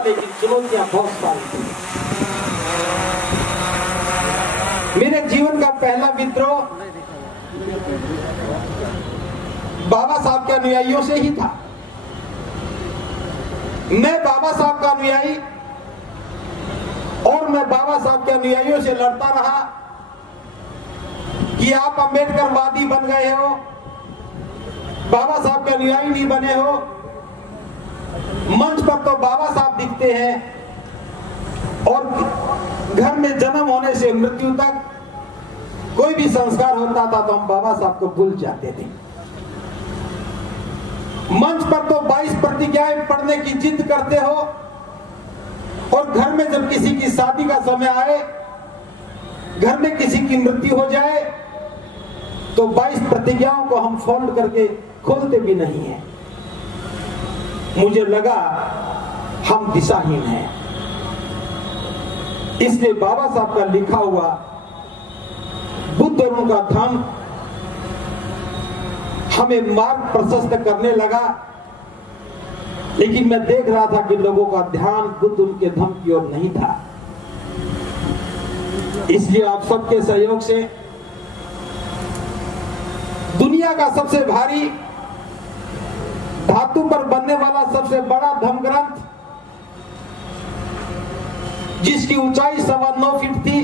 लेकिन चुनौतियां बहुत सारी थी। मेरे जीवन का पहला विद्रोह बाबा साहब के अनुयायियों से ही था। मैं बाबा साहब का अनुयायी और मैं बाबा साहब के अनुयायियों से लड़ता रहा कि आप अम्बेडकरवादी बन गए हो, बाबा साहब के अनुयायी नहीं बने हो। मंच पर तो बाबा साहब दिखते हैं और घर में जन्म होने से मृत्यु तक कोई भी संस्कार होता था तो हम बाबा साहब को भूल जाते थे। मंच पर तो 22 प्रतिज्ञाएं पढ़ने की जिद करते हो और घर में जब किसी की शादी का समय आए, घर में किसी की मृत्यु हो जाए तो 22 प्रतिज्ञाओं को हम फोल्ड करके खोलते भी नहीं हैं। मुझे लगा हम दिशाहीन हैं, इसलिए बाबा साहब का लिखा हुआ बुद्ध और उनका धम्म हमें मार्ग प्रशस्त करने लगा। लेकिन मैं देख रहा था कि लोगों का ध्यान बुद्ध उनके धम्म की ओर नहीं था। इसलिए आप सबके सहयोग से दुनिया का सबसे भारी धातु पर बनने वाला सबसे बड़ा धम्म ग्रंथ, जिसकी ऊंचाई 9.25 फीट थी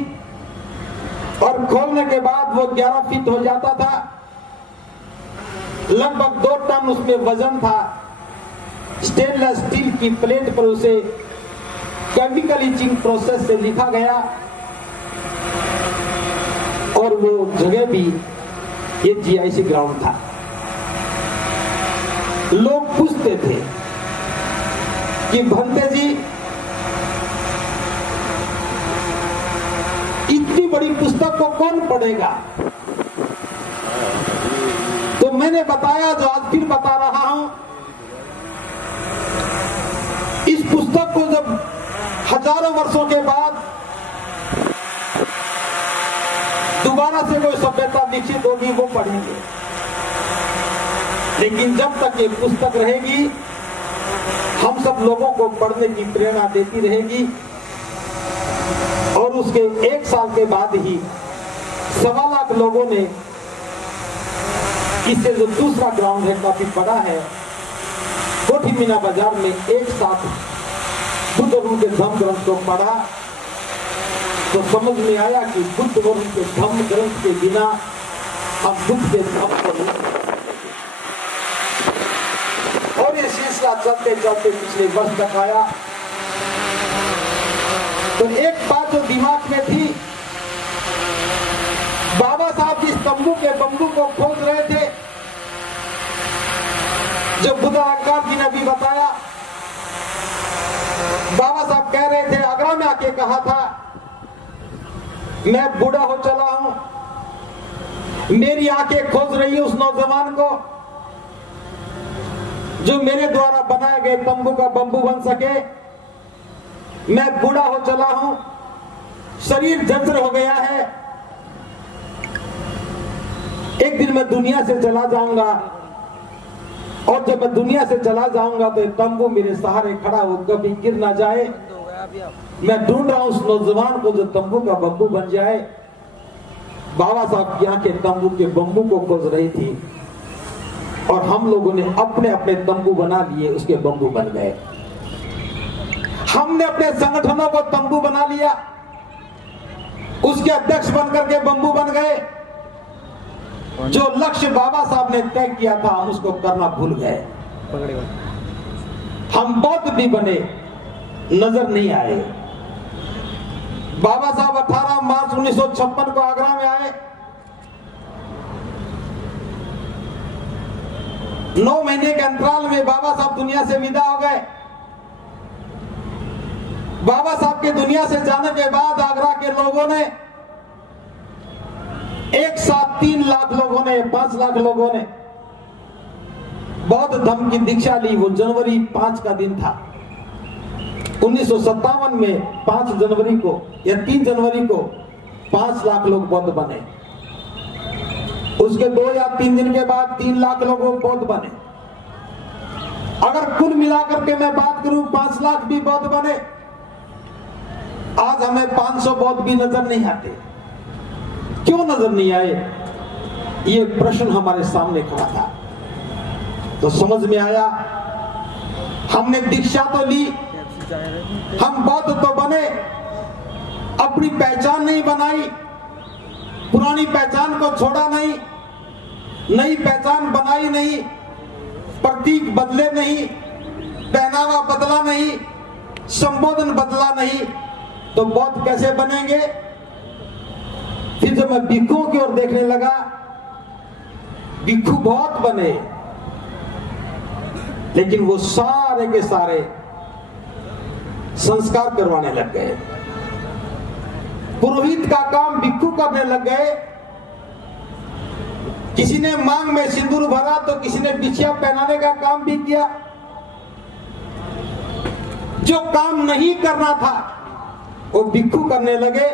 और खोलने के बाद वो 11 फीट हो जाता था, लगभग 2 टन उसमें वजन था। स्टेनलेस स्टील की प्लेट पर उसे केमिकल इचिंग प्रोसेस से लिखा गया और वो जगह भी ये जीआईसी ग्राउंड था। लोग पूछते थे कि भंते जी इतनी बड़ी पुस्तक को कौन पढ़ेगा? तो मैंने बताया, जो आज फिर बता रहा हूं, इस पुस्तक को जब हजारों वर्षों के बाद दोबारा से कोई सभ्यता विकसित होगी वो पढ़ेंगे, लेकिन जब तक ये पुस्तक रहेगी हम सब लोगों को पढ़ने की प्रेरणा देती रहेगी। और उसके 1 साल के बाद ही 1.25 लाख लोगों ने, इससे जो दूसरा ग्राउंड है काफी बड़ा है, कोठी मीना बाजार में एक साथ बुद्ध और उनके धम्म ग्रंथ को पढ़ा तो समझ में आया कि बुद्ध और उनके धम्म ग्रंथ के बिना हम बुद्ध के धम्म को नहीं। और ये सिलसिला चलते चलते पिछले वर्ष तक आया। तो एक बात जो दिमाग में थी, बाबा साहब जिस तंबू के बम्बू को खोज रहे थे, जो बुद्ध अहंकार जी ने भी बताया, बाबा साहब कह रहे थे, आगरा में आके कहा था, मैं बूढ़ा हो चला हूं, मेरी आंखें खोज रही है उस नौजवान को जो मेरे द्वारा बनाए गए तंबू का बम्बू बन सके। मैं बूढ़ा हो चला हूं, शरीर जर्जर हो गया है, एक दिन मैं दुनिया से चला जाऊंगा और जब मैं दुनिया से चला जाऊंगा तो तंबू मेरे सहारे खड़ा हो, कभी गिर ना जाए। मैं ढूंढ रहा हूं उस नौजवान को जो तंबू का बम्बू बन जाए। बाबा साहब यहाँ के तंबू के बम्बू को खोज रही थी और हम लोगों ने अपने अपने तंबू बना लिए, उसके बम्बू बन गए। हमने अपने संगठनों को तंबू बना लिया, उसके अध्यक्ष बनकर के बम्बू बन गए। जो लक्ष्य बाबा साहब ने तय किया था हम उसको करना भूल गए। हम बौद्ध भी बने, नजर नहीं आए। बाबा साहब 18 मार्च 1956 को आगरा में आए। 9 महीने के अंतराल में बाबा साहब दुनिया से विदा हो गए। बाबा साहब के दुनिया से जाने के बाद आगरा के लोगों ने एक साथ 3 लाख लोगों ने, 5 लाख लोगों ने बौद्ध धम्म की दीक्षा ली। वो जनवरी 5 का दिन था। 1957 में 5 जनवरी को या 3 जनवरी को 5 लाख लोग बौद्ध बने। उसके 2 या 3 दिन के बाद 3 लाख लोग बौद्ध बने। अगर कुल मिलाकर के मैं बात करूं 5 लाख भी बौद्ध बने, आज हमें 500 बौद्ध भी नजर नहीं आते। क्यों नजर नहीं आए? ये प्रश्न हमारे सामने खड़ा था। तो समझ में आया, हमने दीक्षा तो ली, हम बौद्ध तो बने, अपनी पहचान नहीं बनाई, पुरानी पहचान को छोड़ा नहीं, नई पहचान बनाई नहीं, प्रतीक बदले नहीं, पहनावा बदला नहीं, संबोधन बदला नहीं, तो बौद्ध कैसे बनेंगे? फिर जब मैं भिक्षुओं की ओर देखने लगा, भिक्षु बहुत बने, लेकिन वो सारे के सारे संस्कार करवाने लग गए। पुरोहित का काम भिक्षु करने लग गए। किसी ने मांग में सिंदूर भरा तो किसी ने बिछिया पहनाने का काम भी किया। जो काम नहीं करना था वो भिक्षु करने लगे।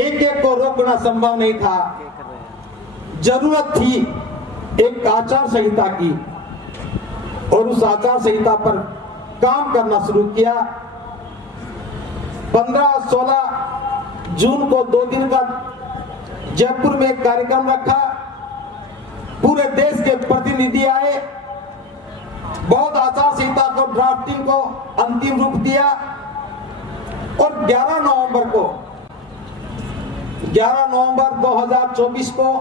एक एक को रोकना संभव नहीं था। जरूरत थी एक आचार संहिता की, और उस आचार संहिता पर काम करना शुरू किया। 15-16 जून को 2 दिन का जयपुर में एक कार्यक्रम रखा। पूरे देश के प्रतिनिधि आए, बौद्ध आचार संहिता को ड्राफ्टिंग को अंतिम रूप दिया, और 11 नवंबर 2024 को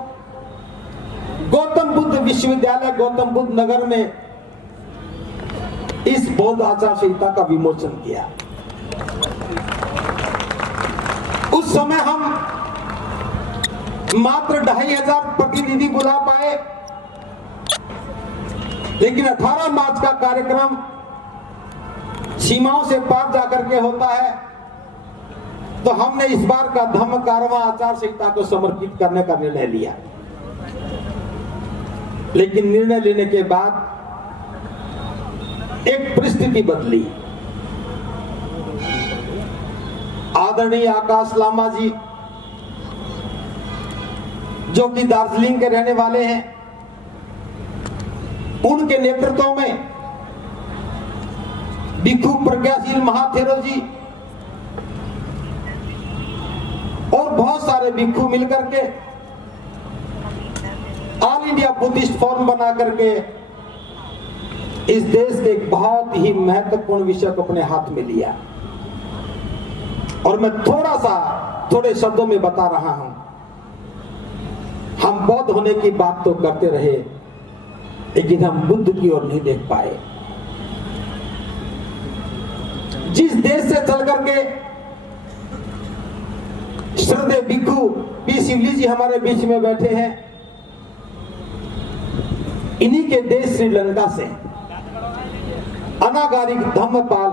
गौतम बुद्ध विश्वविद्यालय गौतम बुद्ध नगर में इस बौद्ध आचार संहिता का विमोचन किया। उस समय हम मात्र 2500 प्रतिनिधि बुला पाए, लेकिन 18 मार्च का कार्यक्रम सीमाओं से पार जाकर के होता है, तो हमने इस बार का धम्म कारवां आचार संहिता को समर्पित करने का निर्णय लिया। लेकिन निर्णय लेने के बाद एक परिस्थिति बदली। आदरणीय आकाश लामा जी, जो कि दार्जिलिंग के रहने वाले हैं, उनके नेतृत्व में भिक्षु प्रज्ञाशील महाथेरो जी और बहुत सारे भिक्षु मिलकर के ऑल इंडिया बुद्धिस्ट फोरम बना करके इस देश के एक बहुत ही महत्वपूर्ण विषय को अपने हाथ में लिया। और मैं थोड़े शब्दों में बता रहा हूं। हम बौद्ध होने की बात तो करते रहे, लेकिन हम बुद्ध की ओर नहीं देख पाए। जिस देश से चल करके श्रद्धेय भिक्षु पी शिवली जी हमारे बीच में बैठे हैं, इन्हीं के देश श्रीलंका से अनागारिक धम्मपाल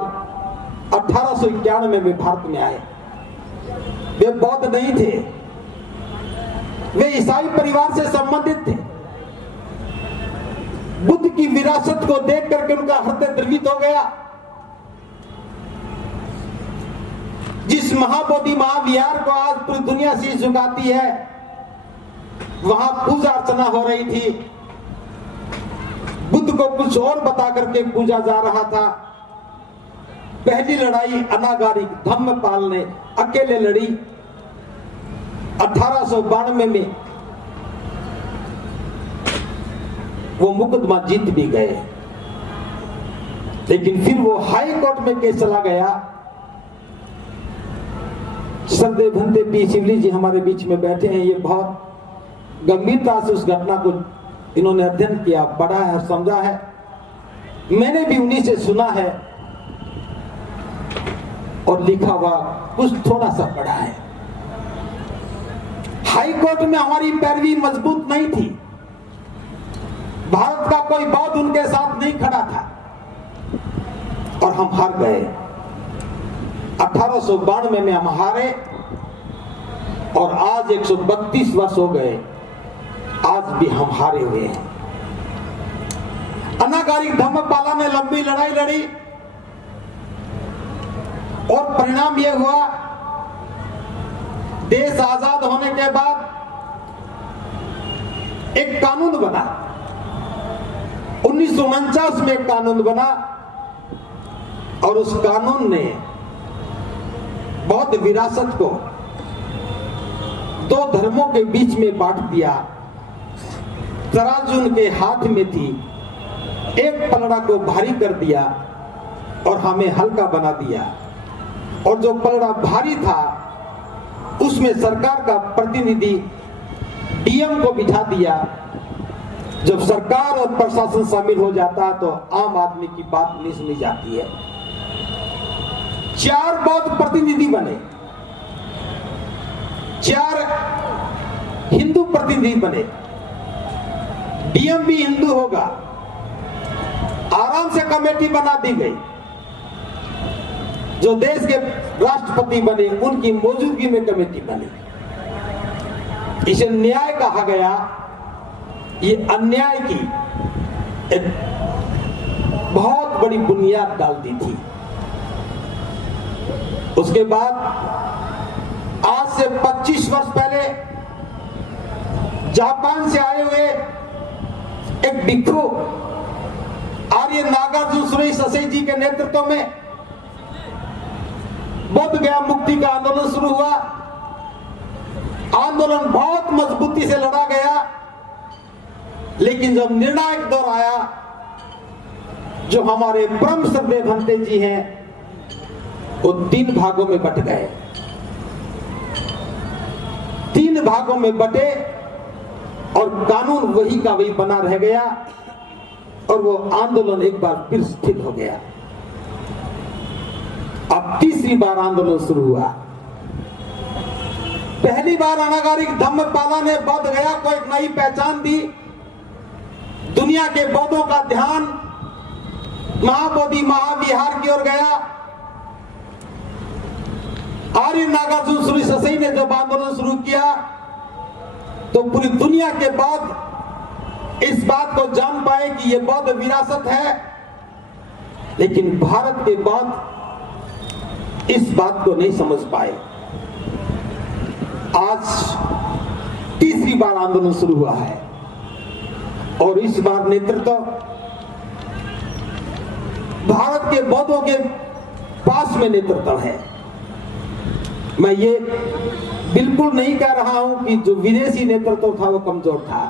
1891 में भारत में आए। वे बौद्ध नहीं थे, वे ईसाई परिवार से संबंधित थे। बुद्ध की विरासत को देख करके उनका हृदय द्रवित हो गया। जिस महाबोधि महाविहार को आज पूरी दुनिया शीश झुकाती है, वहां पूजा अर्चना हो रही थी। बुद्ध को कुछ और बता करके पूजा जा रहा था। पहली लड़ाई अनागारिक धम्मपाल ने अकेले लड़ी। 1892 में वो मुकदमा जीत भी गए, लेकिन फिर वो हाई कोर्ट में केस चला गया। श्रद्धेय भंते पी शिवली जी हमारे बीच में बैठे हैं। ये बहुत गंभीरता से उस घटना को इन्होंने अध्ययन किया, पढ़ा है, समझा है। मैंने भी उन्हीं से सुना है और लिखा हुआ कुछ थोड़ा सा पढ़ा है। हाई कोर्ट में हमारी पैरवी मजबूत नहीं थी। भारत का कोई बौद्ध उनके साथ नहीं खड़ा था और हम हार गए। 1892 में हम हारे और आज 132 वर्ष हो गए, आज भी हम हारे हुए हैं। अनागारिक धम्मपाला ने लंबी लड़ाई लड़ी और परिणाम यह हुआ, देश आजाद होने के बाद एक कानून बना 1949 में एक कानून बना और उस कानून ने बौद्ध विरासत को दो धर्मों के बीच में बांट दिया। तराजू उनके हाथ में थी, एक पलड़ा को भारी कर दिया और हमें हल्का बना दिया, और जो पलड़ा भारी था उसमें सरकार का प्रतिनिधि डीएम को बिठा दिया। जब सरकार और प्रशासन शामिल हो जाता है तो आम आदमी की बात नहीं सुनी जाती है। 4 बौद्ध प्रतिनिधि बने, 4 हिंदू प्रतिनिधि बने। डीएम भी हिंदू होगा, आराम से कमेटी बना दी गई। जो देश के राष्ट्रपति बने उनकी मौजूदगी में कमेटी बनी। इसे न्याय कहा गया। ये अन्याय की एक बहुत बड़ी बुनियाद डाल दी थी। उसके बाद आज से 25 वर्ष पहले जापान से आए हुए एक भिक्षु आर्य नागार्जुन सुरेश ससई जी के नेतृत्व में बोध गया मुक्ति का आंदोलन शुरू हुआ। आंदोलन बहुत मजबूती से लड़ा गया, लेकिन जब निर्णायक दौर आया, जो हमारे परम श्रद्धेय भंते जी हैं वो 3 भागों में बट गए। 3 भागों में बटे और कानून वही का वही बना रह गया और वो आंदोलन एक बार फिर स्थिर हो गया। अब तीसरी बार आंदोलन शुरू हुआ। पहली बार अनागारिक धम्मपाला ने बोध गया को एक नई पहचान दी। दुनिया के बौद्धों का ध्यान महाबोधि महाविहार की ओर गया। आर्य नागार्जुन सुरेश ससई ने जब आंदोलन शुरू किया तो पूरी दुनिया के बौद्ध इस बात को जान पाए कि यह बौद्ध विरासत है, लेकिन भारत के बौद्ध इस बात को नहीं समझ पाए। आज तीसरी बार आंदोलन शुरू हुआ है और इस बार नेतृत्व भारत के बौद्धों के पास में नेतृत्व है। मैं ये बिल्कुल नहीं कह रहा हूं कि जो विदेशी नेतृत्व था वो कमजोर था।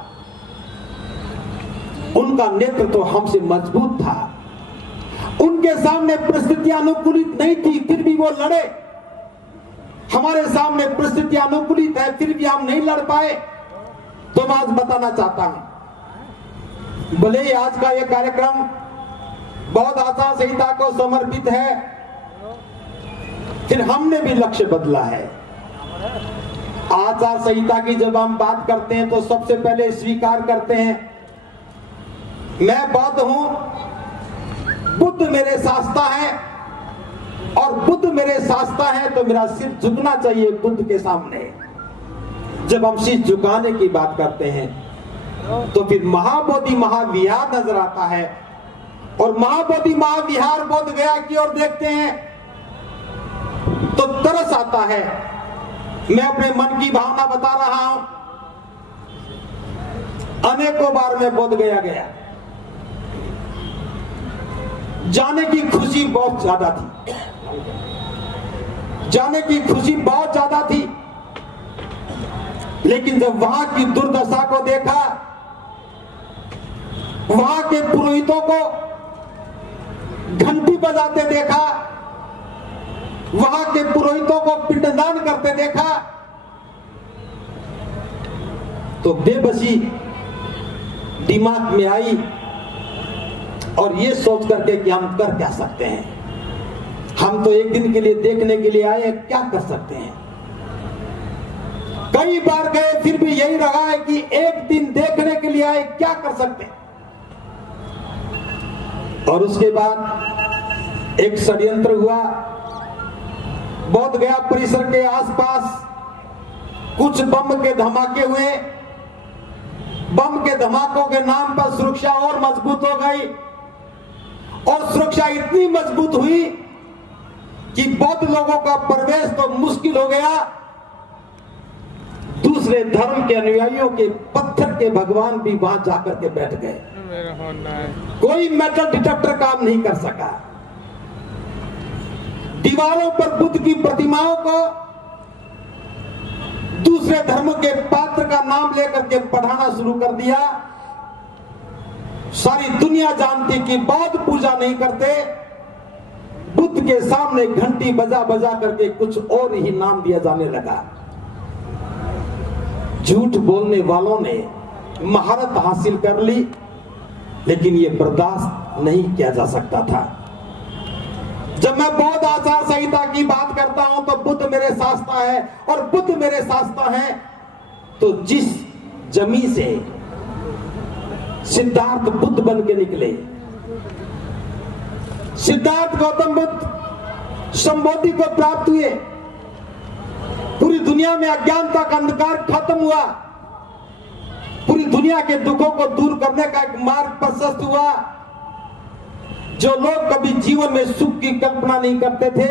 उनका नेतृत्व हमसे मजबूत था। उनके सामने परिस्थितियां अनुकूलित नहीं थी, फिर भी वो लड़े। हमारे सामने परिस्थितियां अनुकूलित है, फिर भी हम नहीं लड़ पाए। तो मैं आज बताना चाहता हूं, भले ही आज का यह कार्यक्रम बौद्ध आचार संहिता को समर्पित है, फिर हमने भी लक्ष्य बदला है। आचार संहिता की जब हम बात करते हैं तो सबसे पहले स्वीकार करते हैं मैं बौद्ध हूं, बुद्ध मेरे शास्ता है, और बुद्ध मेरे शास्ता है तो मेरा सिर झुकना चाहिए बुद्ध के सामने। जब हम सिर झुकाने की बात करते हैं तो फिर महाबोधि महाविहार नजर आता है, और महाबोधि महाविहार बोध गया की ओर देखते हैं तो तरस आता है। मैं अपने मन की भावना बता रहा हूं। अनेकों बार मैं बोध गया गया, जाने की खुशी बहुत ज्यादा थी, जाने की खुशी बहुत ज्यादा थी, लेकिन जब वहां की दुर्दशा को देखा, वहां के पुरोहितों को घंटी बजाते देखा, वहां के पुरोहितों को पिंडदान करते देखा, तो बेबसी दिमाग में आई और ये सोच करके कि हम कर क्या सकते हैं, हम तो एक दिन के लिए देखने के लिए आए, क्या कर सकते हैं। कई बार गए फिर भी यही रहा है कि एक दिन देखने के लिए आए, क्या कर सकते हैं। और उसके बाद एक षड्यंत्र हुआ। बोध गया परिसर के आसपास कुछ बम के धमाके हुए। बम के धमाकों के नाम पर सुरक्षा और मजबूत हो गई, और सुरक्षा इतनी मजबूत हुई कि बौद्ध लोगों का प्रवेश तो मुश्किल हो गया। दूसरे धर्म के अनुयायियों के पत्थर के भगवान भी वहां जाकर के बैठ गए। कोई मेटल डिटेक्टर काम नहीं कर सका। दीवारों पर बुद्ध की प्रतिमाओं को दूसरे धर्म के पात्र का नाम लेकर के पढ़ाना शुरू कर दिया। सारी दुनिया जानती कि बौद्ध पूजा नहीं करते, बुद्ध के सामने घंटी बजा बजा करके कुछ और ही नाम दिया जाने लगा। झूठ बोलने वालों ने महारत हासिल कर ली, लेकिन यह बर्दाश्त नहीं किया जा सकता था। जब मैं बौद्ध आचार संहिता की बात करता हूं तो बुद्ध मेरे शास्त्र है, और बुद्ध मेरे शास्त्र है, तो जिस जमी से सिद्धार्थ बुद्ध बन के निकले, सिद्धार्थ गौतम बुद्ध संबोधि को प्राप्त हुए, पूरी दुनिया में अज्ञानता का अंधकार खत्म हुआ, पूरी दुनिया के दुखों को दूर करने का एक मार्ग प्रशस्त हुआ। जो लोग कभी जीवन में सुख की कल्पना नहीं करते थे,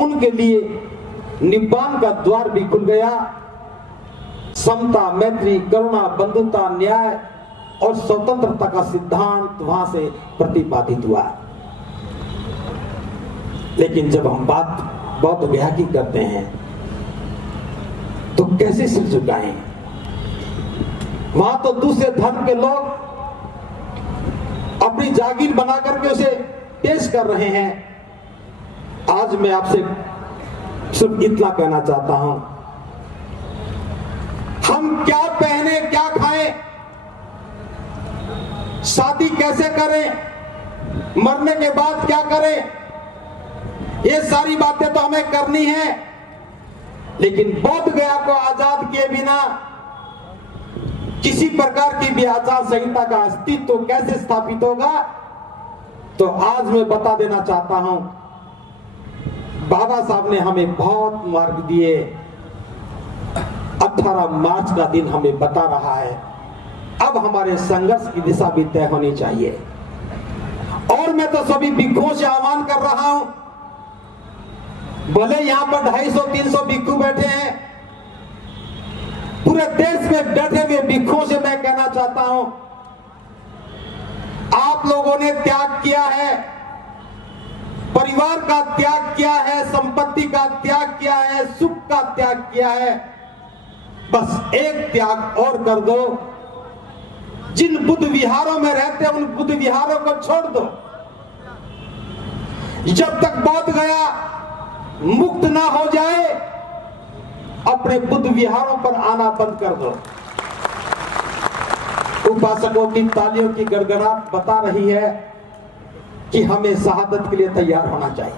उनके लिए निब्बान का द्वार भी खुल गया। समता, मैत्री, करुणा, बंधुता, न्याय और स्वतंत्रता का सिद्धांत वहां से प्रतिपादित हुआ। लेकिन जब हम बात बौद्ध गया की करते हैं तो कैसे सिर झुकाएं? वहां तो दूसरे धर्म के लोग अपनी जागीर बना करके उसे पेश कर रहे हैं। आज मैं आपसे सिर्फ इतना कहना चाहता हूं, हम क्या पहने, क्या खाएं, शादी कैसे करें, मरने के बाद क्या करें, ये सारी बातें तो हमें करनी है। लेकिन बोध गया को आजाद किए बिना किसी प्रकार की भी आचार संहिता का अस्तित्व तो कैसे स्थापित होगा? तो आज मैं बता देना चाहता हूं, बाबा साहब ने हमें बहुत मार्ग दिए। 18 मार्च का दिन हमें बता रहा है, अब हमारे संघर्ष की दिशा भी तय होनी चाहिए। और मैं तो सभी भिक्षुओं से आह्वान कर रहा हूं, भले यहां पर 250-300 भिक्षु बैठे हैं, पूरे देश में बैठे हुए भिक्षुओं से मैं कहना चाहता हूं, आप लोगों ने त्याग किया है, परिवार का त्याग किया है, संपत्ति का त्याग किया है, सुख का त्याग किया है। बस एक त्याग और कर दो, जिन बुद्ध विहारों में रहते हैं उन बुद्ध विहारों को छोड़ दो। जब तक बोध गया मुक्त ना हो जाए, अपने बुद्ध विहारों पर आना बंद कर दो। उपासकों की तालियों की गड़गड़ाहट बता रही है कि हमें शहादत के लिए तैयार होना चाहिए।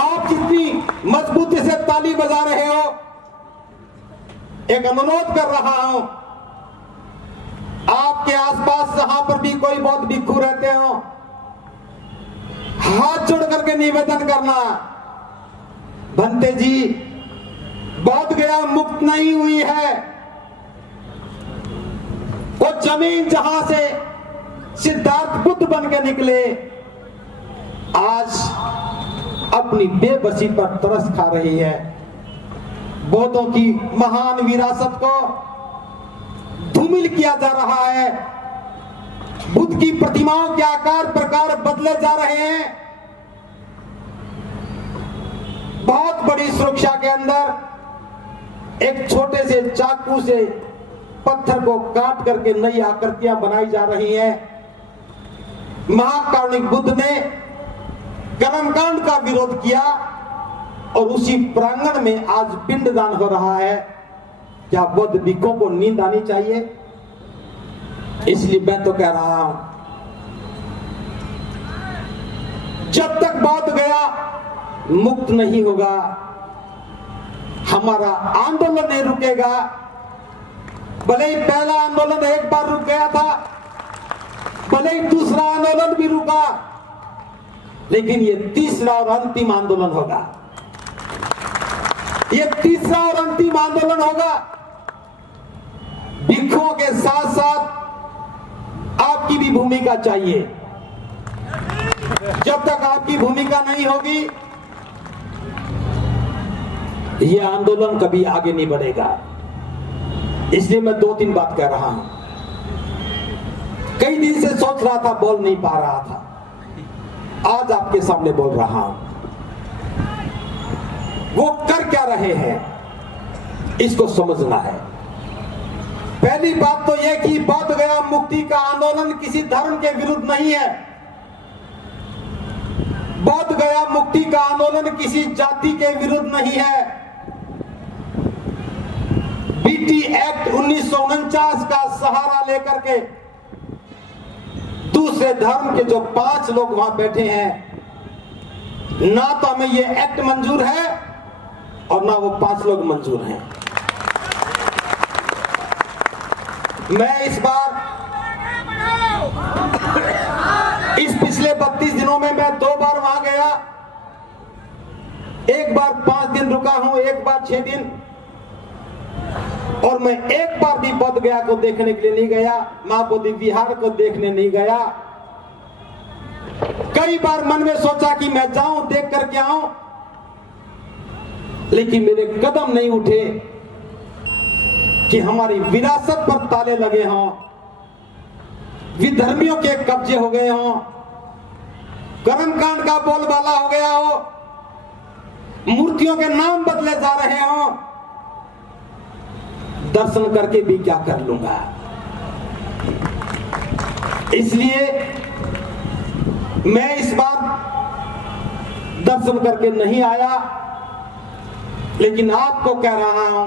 आप जितनी मजबूती से ताली बजा रहे हो, एक अनुरोध कर रहा हूं, आपके आसपास जहां पर भी कोई बौद्ध भिक्षु रहते हो, हाथ जोड़ करके निवेदन करना, भंते जी बोध गया मुक्त नहीं हुई है। वो जमीन जहां से सिद्धार्थ बुद्ध बन के निकले, आज अपनी बेबसी पर तरस खा रही है। बौद्धों की महान विरासत को धूमिल किया जा रहा है। बुद्ध की प्रतिमाओं के आकार प्रकार बदले जा रहे हैं। बहुत बड़ी सुरक्षा के अंदर एक छोटे से चाकू से पत्थर को काट करके नई आकृतियां बनाई जा रही हैं। महाकारुणिक बुद्ध ने कर्मकांड का विरोध किया और उसी प्रांगण में आज पिंडदान हो रहा है। क्या बौद्ध भिक्षुओं को नींद आनी चाहिए? इसलिए मैं तो कह रहा हूं, जब तक बौद्ध गया मुक्त नहीं होगा, हमारा आंदोलन नहीं रुकेगा। भले ही पहला आंदोलन एक बार रुक गया था, भले ही दूसरा आंदोलन भी रुका, लेकिन ये तीसरा और अंतिम आंदोलन होगा। ये तीसरा और अंतिम आंदोलन होगा। भिक्षुओं के साथ साथ आपकी भी भूमिका चाहिए। जब तक आपकी भूमिका नहीं होगी, यह आंदोलन कभी आगे नहीं बढ़ेगा। इसलिए मैं 2-3 बात कह रहा हूं। कई दिन से सोच रहा था, बोल नहीं पा रहा था, आज आपके सामने बोल रहा हूं। वो कर क्या रहे हैं इसको समझना है। पहली बात तो यह कि बोध गया मुक्ति का आंदोलन किसी धर्म के विरुद्ध नहीं है। बोध गया मुक्ति का आंदोलन किसी जाति के विरुद्ध नहीं है। बीटी एक्ट 1949 का सहारा लेकर के दूसरे धर्म के जो 5 लोग वहां बैठे हैं, ना तो हमें ये एक्ट मंजूर है और ना वो 5 लोग मंजूर हैं। मैं इस बार इस पिछले 32 दिनों में मैं 2 बार वहां गया। एक बार 5 दिन रुका हूं, एक बार 6 दिन, और मैं एक बार भी बोध गया को देखने के लिए नहीं गया, महाबोधि विहार को देखने नहीं गया। कई बार मन में सोचा कि मैं जाऊं, देख करके आऊं, लेकिन मेरे कदम नहीं उठे कि हमारी विरासत पर ताले लगे हों, विधर्मियों के कब्जे हो गए हों, कर्मकांड का बोलबाला हो गया हो, मूर्तियों के नाम बदले जा रहे हों। दर्शन करके भी क्या कर लूंगा। इसलिए मैं इस बार दर्शन करके नहीं आया, लेकिन आपको कह रहा हूं,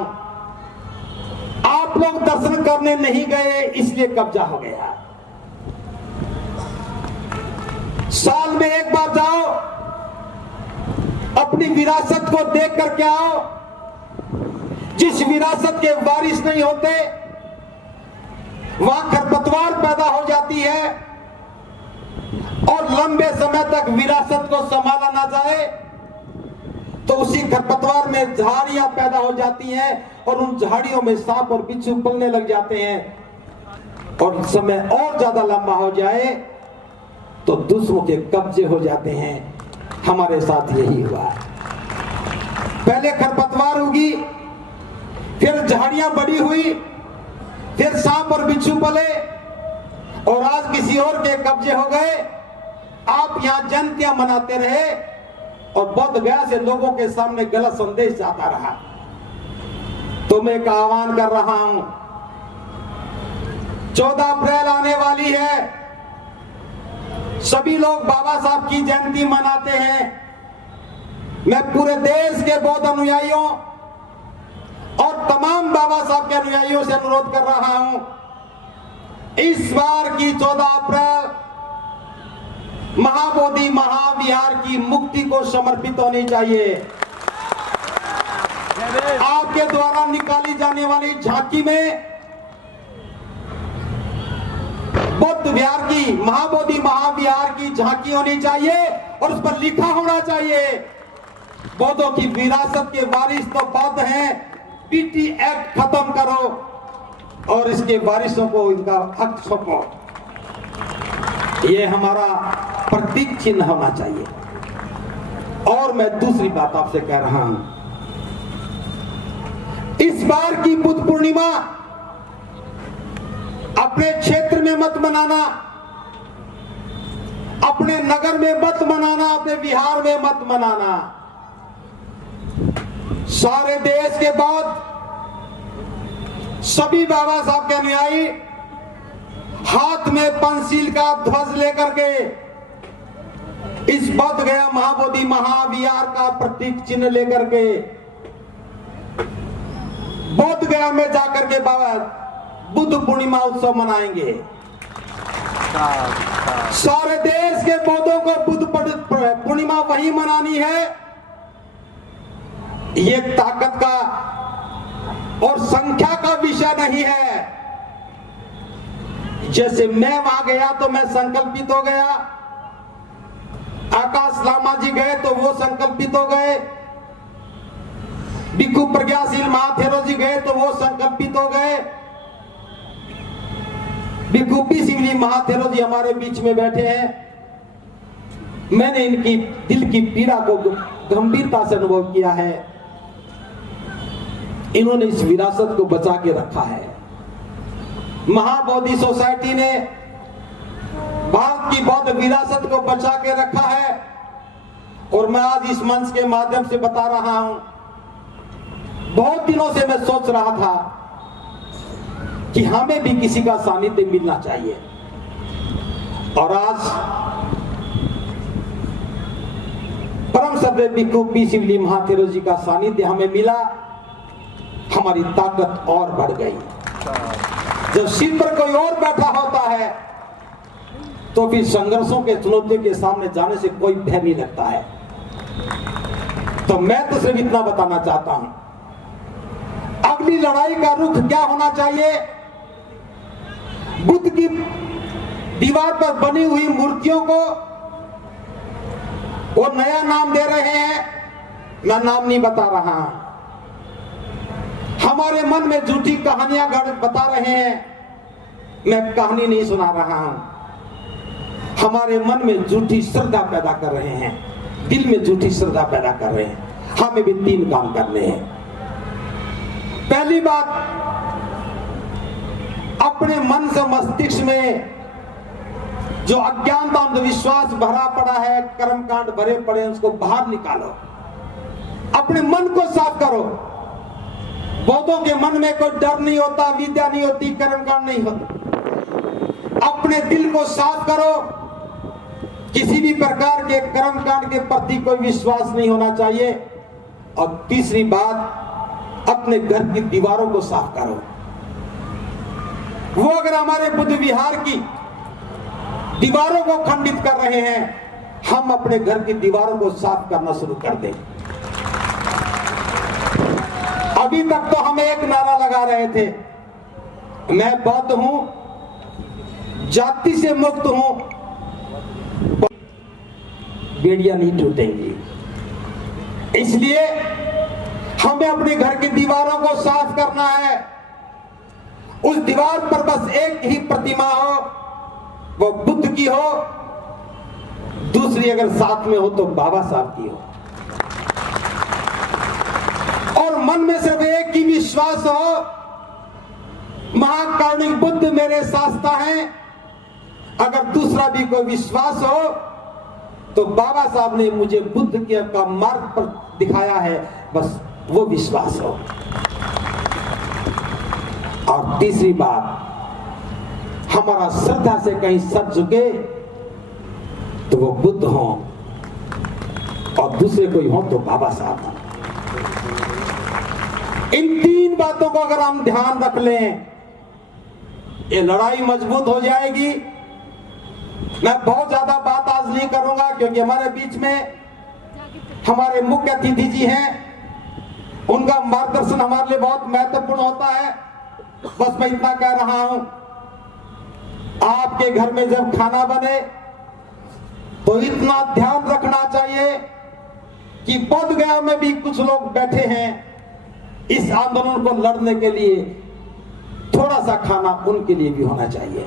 आप लोग दर्शन करने नहीं गए इसलिए कब्जा हो गया। साल में एक बार जाओ, अपनी विरासत को देख करके आओ। जिस विरासत के वारिस नहीं होते वहां खरपतवार पैदा हो जाती है, और लंबे समय तक विरासत को संभाला ना जाए तो उसी खरपतवार में झाड़ियां पैदा हो जाती हैं, और उन झाड़ियों में सांप और बिच्छू पलने लग जाते हैं, और समय और ज्यादा लंबा हो जाए तो दूसरों के कब्जे हो जाते हैं। हमारे साथ यही हुआ। पहले खरपतवार उगी, फिर झाड़ियां बड़ी हुई, फिर सांप और बिच्छू पले, और आज किसी और के कब्जे हो गए। आप यहां जयंतियां मनाते रहे और बोध गया से लोगों के सामने गलत संदेश जाता रहा। तो मैं एक आह्वान कर रहा हूं, 14 अप्रैल आने वाली है। सभी लोग बाबा साहब की जयंती मनाते हैं। मैं पूरे देश के बौद्ध अनुयायियों और तमाम बाबा साहब के अनुयायियों से अनुरोध कर रहा हूं, इस बार की 14 अप्रैल महाबोधि महाविहार की मुक्ति को समर्पित होनी चाहिए। आपके द्वारा निकाली जाने वाली झांकी में बौद्ध विहार की, महाबोधि महाविहार की झांकी होनी चाहिए, और उस पर लिखा होना चाहिए, बौद्धों की विरासत के वारिस तो बौद्ध हैं, बीटी एक्ट खत्म करो और इसके वारिसों को इनका हक सौंपो। ये हमारा प्रतीक चिन्ह होना चाहिए। और मैं दूसरी बात आपसे कह रहा हूं, इस बार की बुद्ध पूर्णिमा अपने क्षेत्र में मत मनाना, अपने नगर में मत मनाना, अपने बिहार में मत मनाना। सारे देश के बाद सभी बाबा साहब के अनुयायी हाथ में पंचशील का ध्वज लेकर के इस बोध गया महाबोधि महाविहार का प्रतीक चिन्ह लेकर के बोध गया में जाकर के बाबा बुद्ध पूर्णिमा उत्सव मनाएंगे। सारे देश के बौद्धों को बुद्ध पूर्णिमा वही मनानी है। ये ताकत का और संख्या का विषय नहीं है। जैसे मैं वहां गया तो मैं संकल्पित हो गया, आकाश लामा जी गए तो वो संकल्पित हो गए, भिक्खु प्रज्ञाशील महाथेरो जी गए तो वो संकल्पित हो गए, भिक्खु पी शिवली महाथेरो जी हमारे बीच में बैठे हैं। मैंने इनकी दिल की पीड़ा को गंभीरता से अनुभव किया है। इन्होंने इस विरासत को बचा के रखा है। महाबोधि सोसाइटी ने भारत की बौद्ध विरासत को बचा के रखा है। और मैं आज इस मंच के माध्यम से बता रहा हूं, बहुत दिनों से मैं सोच रहा था कि हमें भी किसी का सानिध्य मिलना चाहिए। और आज परम श्रद्धेय भिक्षु पी शिवली महाथेरो जी का सानिध्य हमें मिला, हमारी ताकत और बढ़ गई। जब सिर पर कोई और बैठा होता है तो फिर संघर्षों के चुनौतियों के सामने जाने से कोई भय नहीं लगता है। तो मैं तो सिर्फ इतना बताना चाहता हूं, अगली लड़ाई का रुख क्या होना चाहिए? बुद्ध की दीवार पर बनी हुई मूर्तियों को वो नया नाम दे रहे हैं, मैं नाम नहीं बता रहा। हमारे मन में झूठी कहानियां बता रहे हैं, मैं कहानी नहीं सुना रहा हूं। हमारे मन में झूठी श्रद्धा पैदा कर रहे हैं, दिल में झूठी श्रद्धा पैदा कर रहे हैं। हमें भी 3 काम करने हैं। पहली बात, अपने मन से मस्तिष्क में जो अज्ञानता अंधविश्वास भरा पड़ा है, कर्मकांड भरे पड़े, उसको बाहर निकालो। अपने मन को साफ करो। बौद्धों के मन में कोई डर नहीं होता, विद्या नहीं होती, कर्मकांड नहीं होता। अपने दिल को साफ करो। किसी भी प्रकार के कर्मकांड के प्रति कोई विश्वास नहीं होना चाहिए। और तीसरी बात, अपने घर की दीवारों को साफ करो। वो अगर हमारे बुद्ध विहार की दीवारों को खंडित कर रहे हैं, हम अपने घर की दीवारों को साफ करना शुरू कर दें। अभी तक तो हम एक नारा लगा रहे थे, मैं बौद्ध हूं, जाति से मुक्त हूं, बेड़ियां नहीं टूटेंगी। इसलिए हमें अपने घर की दीवारों को साफ करना है। उस दीवार पर बस एक ही प्रतिमा हो, वो बुद्ध की हो, दूसरी अगर साथ में हो तो बाबा साहब की हो। और मन में सिर्फ एक ही विश्वास हो, महाकारुणिक बुद्ध मेरे शास्ता हैं। अगर दूसरा भी कोई विश्वास हो तो बाबा साहब ने मुझे बुद्ध के का मार्ग पर दिखाया है, बस वो विश्वास हो। और तीसरी बात, हमारा श्रद्धा से कहीं सर झुके तो वो बुद्ध हो, और दूसरे कोई हो तो बाबा साहब हो। इन 3 बातों को अगर हम ध्यान रख लें, ये लड़ाई मजबूत हो जाएगी। मैं बहुत ज्यादा बात आज नहीं करूंगा, क्योंकि हमारे बीच में हमारे मुख्य अतिथि जी हैं, उनका मार्गदर्शन हमारे लिए बहुत महत्वपूर्ण होता है। बस मैं इतना कह रहा हूं, आपके घर में जब खाना बने तो इतना ध्यान रखना चाहिए कि बोध गया में भी कुछ लोग बैठे हैं इस आंदोलन को लड़ने के लिए, थोड़ा सा खाना उनके लिए भी होना चाहिए।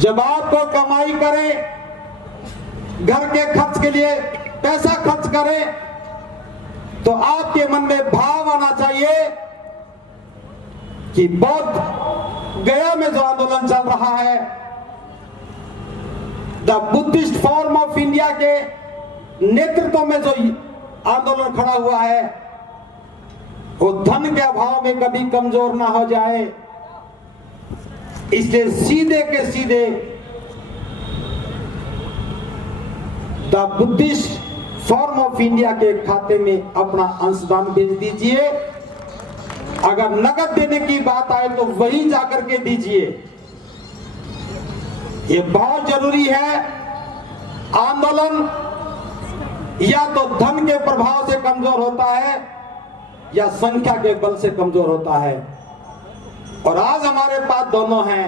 जब आपको कमाई करें, घर के खर्च के लिए पैसा खर्च करें, तो आपके मन में भाव आना चाहिए कि बोध गया में जो आंदोलन चल रहा है, the Buddhist form of India के नेतृत्व में जो आंदोलन खड़ा हुआ है, वो धन के अभाव में कभी कमजोर ना हो जाए। इसलिए सीधे के सीधे the Buddhist form of India के खाते में अपना अंशदान भेज दीजिए। अगर नगद देने की बात आए तो वहीं जाकर के दीजिए, ये बहुत जरूरी है। आंदोलन या तो धन के प्रभाव से कमजोर होता है या संख्या के बल से कमजोर होता है, और आज हमारे पास दोनों हैं।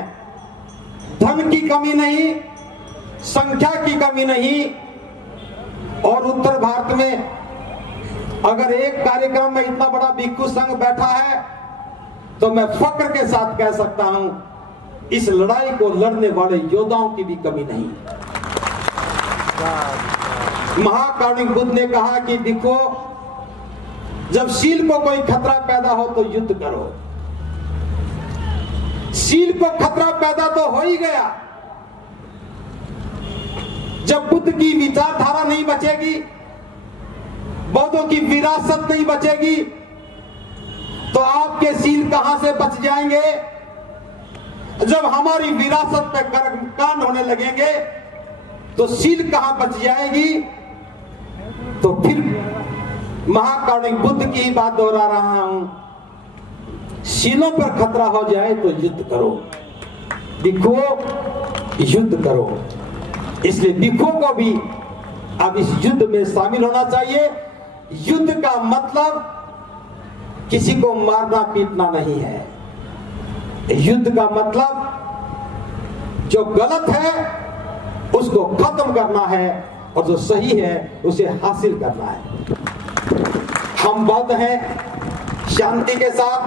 धन की कमी नहीं, संख्या की कमी नहीं। और उत्तर भारत में अगर एक कार्यक्रम में इतना बड़ा भिक्षु संघ बैठा है तो मैं फक्र के साथ कह सकता हूं, इस लड़ाई को लड़ने वाले योद्धाओं की भी कमी नहीं। महाकारुणिक बुद्ध ने कहा कि देखो, जब शील को कोई खतरा पैदा हो तो युद्ध करो, शील को खतरा पैदा तो हो ही गया। जब बुद्ध की विचारधारा नहीं बचेगी, बौद्धों की विरासत नहीं बचेगी, तो आपके शील कहां से बच जाएंगे? जब हमारी विरासत पे कर्मकांड होने लगेंगे तो शील कहां बच जाएगी? तो फिर महाकारुणिक बुद्ध की बात दोहरा रहा हूं, शीलों पर खतरा हो जाए तो युद्ध करो, भिक्षुओं युद्ध करो। इसलिए भिक्षुओं को भी अब इस युद्ध में शामिल होना चाहिए। युद्ध का मतलब किसी को मारना पीटना नहीं है। युद्ध का मतलब जो गलत है उसको खत्म करना है और जो सही है उसे हासिल करना है। हम बौद्ध हैं, शांति के साथ,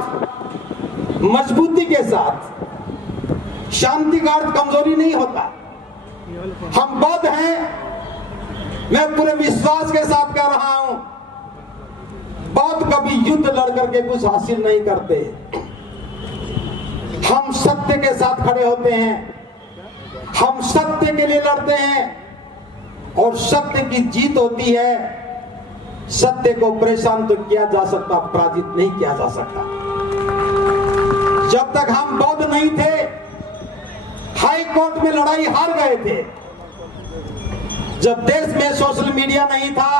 मजबूती के साथ। शांति का अर्थ कमजोरी नहीं होता। हम बौद्ध हैं, मैं पूरे विश्वास के साथ कह रहा हूं, बौद्ध कभी युद्ध लड़ करके कुछ हासिल नहीं करते। हम सत्य के साथ खड़े होते हैं, हम सत्य के लिए लड़ते हैं और सत्य की जीत होती है। सत्य को परेशान तो किया जा सकता, पराजित नहीं किया जा सकता। जब तक हम बौद्ध नहीं थे, हाई कोर्ट में लड़ाई हार गए थे। जब देश में सोशल मीडिया नहीं था,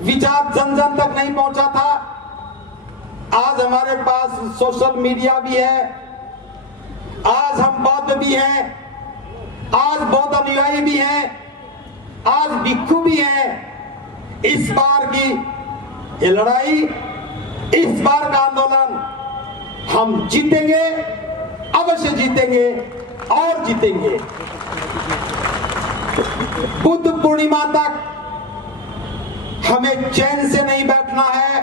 विचार जन जन तक नहीं पहुंचा था, आज हमारे पास सोशल मीडिया भी है, आज हम बौद्ध भी हैं, आज बौद्ध अनुयायी भी हैं, आज भिक्षु भी हैं। इस बार की ये लड़ाई, इस बार का आंदोलन हम जीतेंगे, अवश्य जीतेंगे और जीतेंगे। बुद्ध पूर्णिमा तक हमें चैन से नहीं बैठना है।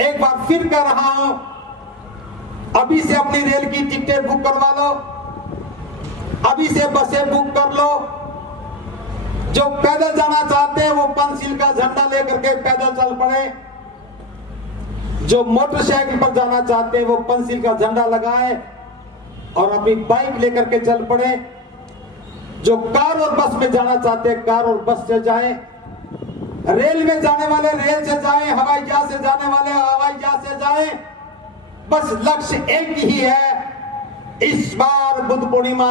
एक बार फिर कह रहा हूं, अभी से अपनी रेल की टिकटें बुक करवा लो, अभी से बसें बुक कर लो। जो पैदल जाना चाहते हैं वो पंचशील का झंडा लेकर के पैदल चल पड़े, जो मोटरसाइकिल पर जाना चाहते हैं वो पंचशील का झंडा लगाएं और अपनी बाइक लेकर के चल पड़े। जो कार और बस में जाना चाहते हैं कार और बस से जाएं, रेल में जाने वाले रेल से जाएं, हवाई जहाज से जाने वाले हवाई जहाज से जाएं। बस लक्ष्य एक ही है, इस बार बुद्ध पूर्णिमा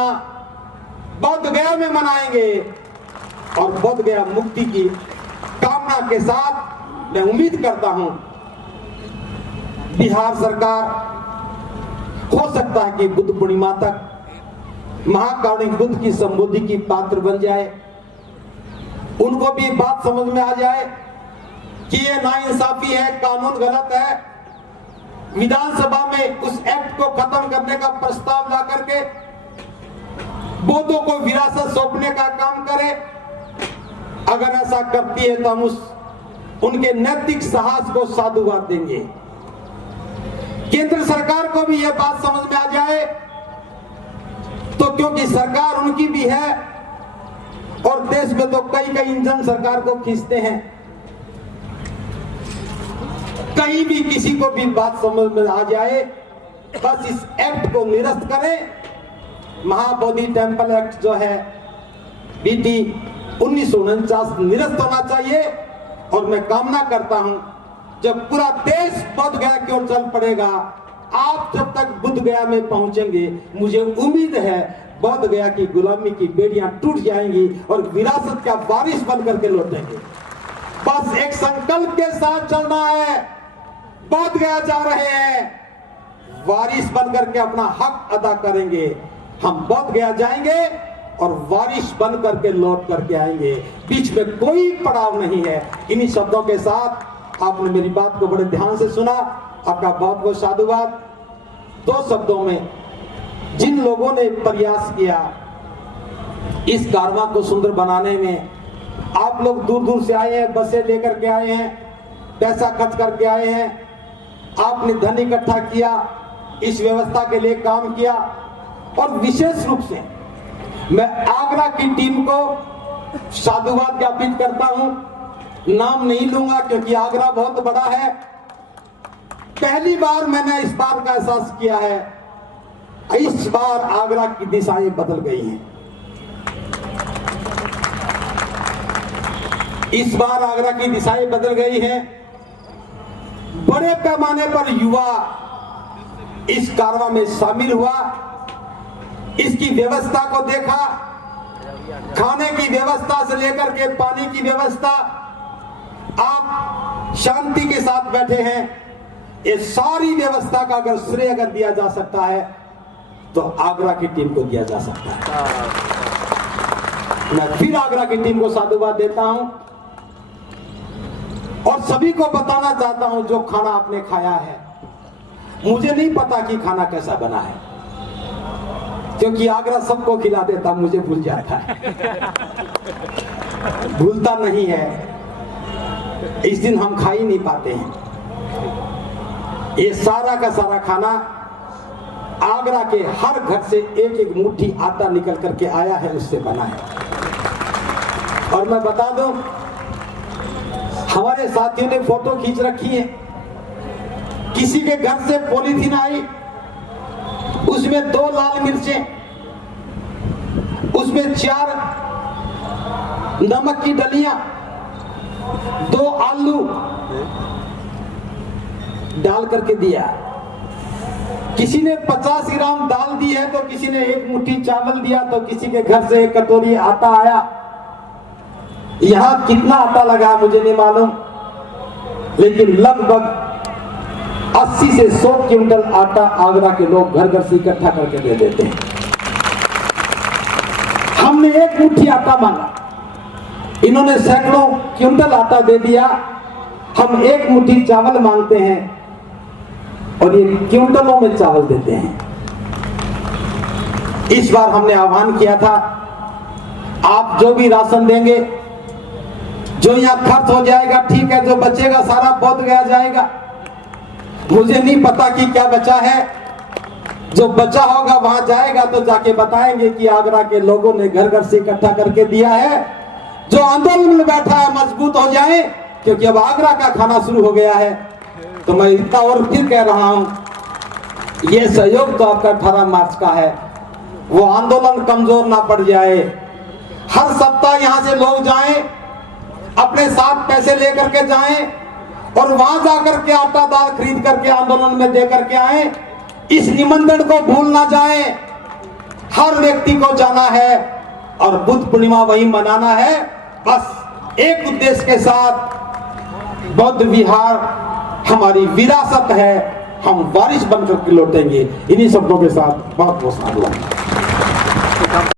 बोध गया में मनाएंगे और बोध गया मुक्ति की कामना के साथ मैं उम्मीद करता हूं बिहार सरकार हो सकता है कि बुद्ध पूर्णिमा तक महाकारुणिक बुद्ध की संबोधि की पात्र बन जाए। उनको भी बात समझ में आ जाए कि ये नाइंसाफी है, कानून गलत है। विधानसभा में उस एक्ट को खत्म करने का प्रस्ताव ला करके बौद्धों को विरासत सौंपने का काम करे। अगर ऐसा करती है तो हम उनके नैतिक साहस को साधुवाद देंगे। केंद्र सरकार को भी यह बात समझ में आ जाए तो, क्योंकि सरकार उनकी भी है और देश में तो कई इंजन सरकार को खींचते हैं। कहीं भी किसी को भी बात समझ में आ जाए, बस इस एक्ट को निरस्त करें। महाबोधि टेम्पल एक्ट जो है बीटी 1949 निरस्त होना चाहिए। और मैं कामना करता हूं जब पूरा देश बोध गया की ओर चल पड़ेगा, आप जब तक बुद्ध गया में पहुंचेंगे, मुझे उम्मीद है बोध गया की गुलामी की बेड़ियां टूट जाएंगी और विरासत का वारिस बन करके लौटेंगे। बस एक संकल्प के साथ चलना है। बोध गया जा रहे हैं, वारिस बन करके अपना हक अदा करेंगे। हम बोध गया जाएंगे और वारिस बन करके लौट करके आएंगे। बीच में कोई पड़ाव नहीं है। इन्हीं शब्दों के साथ आपने मेरी बात को बड़े ध्यान से सुना, आपका बहुत बहुत साधुवाद। दो शब्दों में, जिन लोगों ने प्रयास किया इस कारवां को सुंदर बनाने में, आप लोग दूर दूर से आए हैं, बसें लेकर के आए हैं, पैसा खर्च करके आए हैं, आपने धन इकट्ठा किया, इस व्यवस्था के लिए काम किया। और विशेष रूप से मैं आगरा की टीम को साधुवाद ज्ञापित करता हूं। नाम नहीं लूंगा क्योंकि आगरा बहुत बड़ा है। पहली बार मैंने इस बात का एहसास किया है इस बार आगरा की दिशाएं बदल गई हैं। इस बार आगरा की दिशाएं बदल गई हैं। बड़े पैमाने पर युवा इस कारवां में शामिल हुआ, इसकी व्यवस्था को देखा, खाने की व्यवस्था से लेकर के पानी की व्यवस्था, आप शांति के साथ बैठे हैं। ये सारी व्यवस्था का अगर श्रेय अगर दिया जा सकता है तो आगरा की टीम को दिया जा सकता है। मैं फिर आगरा की टीम को साधुवाद देता हूं और सभी को बताना चाहता हूं, जो खाना आपने खाया है, मुझे नहीं पता कि खाना कैसा बना है, क्योंकि आगरा सबको खिला देता, मुझे भूल जाता है। भूलता नहीं है, इस दिन हम खा ही नहीं पाते हैं। ये सारा का सारा खाना आगरा के हर घर से एक एक मुट्ठी आटा निकल करके आया है, उससे बना है। और मैं बता दूं, हमारे साथियों ने फोटो खींच रखी है। किसी के घर से पॉलीथीन आई, उसमें 2 लाल मिर्चें, उसमें 4 नमक की डलियां, 2 आलू डाल करके दिया। किसी ने 50 ग्राम दाल दी है, तो किसी ने 1 मुट्ठी चावल दिया, तो किसी के घर से 1 कटोरी आटा आया। यहां कितना आटा लगा मुझे नहीं मालूम, लेकिन लगभग 80 से 100 क्विंटल आटा आगरा के लोग घर घर से इकट्ठा करके दे देते हैं। हमने 1 मुट्ठी आटा मांगा, इन्होंने सैकड़ों क्विंटल आटा दे दिया। हम 1 मुट्ठी चावल मांगते हैं और ये क्विंटलों में चावल देते हैं। इस बार हमने आह्वान किया था, आप जो भी राशन देंगे, जो यहां खर्च हो जाएगा ठीक है, जो बचेगा सारा बोध गया जाएगा। मुझे नहीं पता कि क्या बचा है, जो बचा होगा वहां जाएगा तो जाके बताएंगे कि आगरा के लोगों ने घर घर से इकट्ठा करके दिया है। जो आंदोलन में बैठा है मजबूत हो जाए, क्योंकि अब आगरा का खाना शुरू हो गया है। तो मैं इतना और फिर कह रहा हूं, यह सहयोग तो आपका 18 मार्च का है, वो आंदोलन कमजोर ना पड़ जाए। हर सप्ताह यहां से लोग जाएं, अपने साथ पैसे लेकर के जाएं और वहां जाकर के आटा दाल खरीद करके आंदोलन में दे करके आए। इस निमंत्रण को भूल ना जाए, हर व्यक्ति को जाना है और बुद्ध पूर्णिमा वहीं मनाना है। बस एक उद्देश्य के साथ, बौद्ध विहार हमारी विरासत है, हम वारिस बनकर के लौटेंगे। इन्हीं शब्दों के साथ बहुत बहुत धन्यवाद।